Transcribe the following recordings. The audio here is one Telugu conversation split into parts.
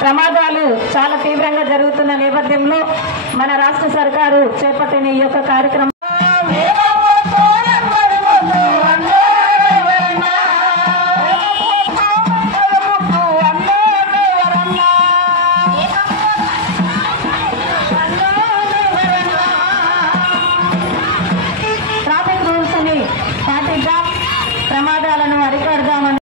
ప్రమాదాలు చాలా తీవ్రంగా జరుగుతున్న నేపథ్యంలో మన రాష్ట్ర సర్కారు చేపట్టిన ఈ యొక్క కార్యక్రమం ట్రాఫిక్ రూల్స్ ని పాటిద్దాం, ప్రమాదాలను అరికడదామని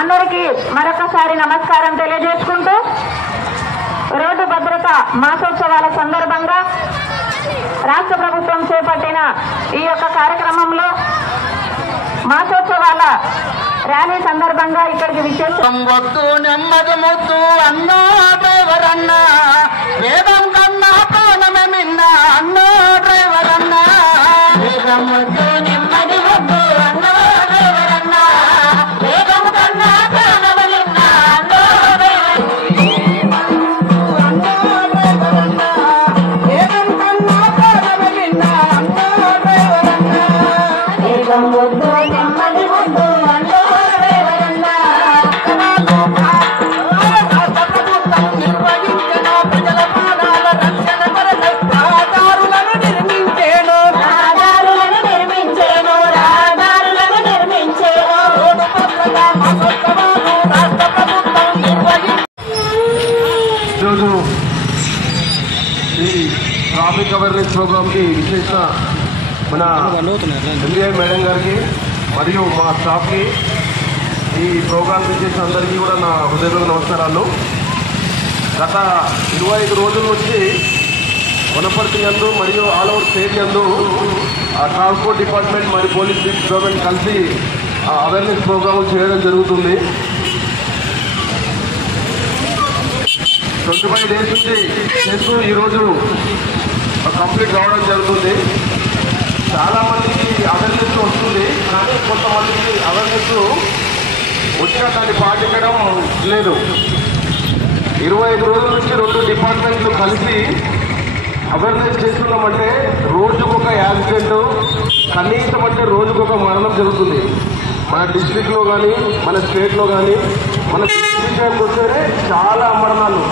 అందరికీ మరొకసారి నమస్కారం తెలియజేసుకుంటూ రోడ్డు భద్రత మాసోత్సవాల సందర్భంగా రాష్ట్ర ప్రభుత్వం చేపట్టిన ఈ యొక్క కార్యక్రమంలో మాసోత్సవాల ర్యాలీ సందర్భంగా ఇక్కడికి విచ్చేసాం. నెమ్మది ముద్దు అన్నో డ్రైవర్ అన్నా, వేగం కన్నా ప్రాణమే మిన్నా అన్నో డ్రైవర్ అన్నా, వేగం ముద్దు నెమ్మది ముద్దు అన్నో డ్రైవర్ అన్నా, వేగం కన్నా ప్రాణమే మిన్నా అన్నో డ్రైవర్ అన్నా, వేగం కన్నా ప్రాణమే మిన్నా అన్నో డ్రైవర్ అన్నా, వేగం ముద్దు నెమ్మది ముద్దు అన్నో డ్రైవర్ అన్నా. ఈరోజు ఈ ట్రాఫిక్ అవేర్నెస్ ప్రోగ్రామ్కి విశేష మన ఎంబీఐ మేడం గారికి మరియు మా స్టాఫ్కి ఈ ప్రోగ్రామ్ విశేష అందరికీ కూడా నా హృదయపూర్వక నమస్కారాలు. గత 25 రోజుల నుంచి వనపర్తి యందు మరియు ఆల్ ఓవర్ స్టేట్ యందు ట్రాన్స్పోర్ట్ డిపార్ట్మెంట్ మరియు పోలీస్ డిపార్ట్మెంట్ కలిసి అవేర్నెస్ ప్రోగ్రామ్ చేయడం జరుగుతుంది. 25 డేస్ నుంచి చేస్తూ ఈరోజు కంప్లీట్ కావడం జరుగుతుంది. చాలామందికి అవేర్నెస్ వస్తుంది, కానీ కొంతమందికి అవేర్నెస్ వచ్చినా దాన్ని పాటించడం లేదు. 25 రోజుల నుంచి 2 డిపార్ట్మెంట్లు కలిసి అవేర్నెస్ చేస్తున్నామంటే రోజుకొక యాక్సిడెంట్, కనీసం అంటే రోజుకొక మరణం జరుగుతుంది. మన డిస్ట్రిక్ట్లో కానీ మన స్టేట్లో కానీ మన విషయానికి వస్తేనే చాలా మరణాలు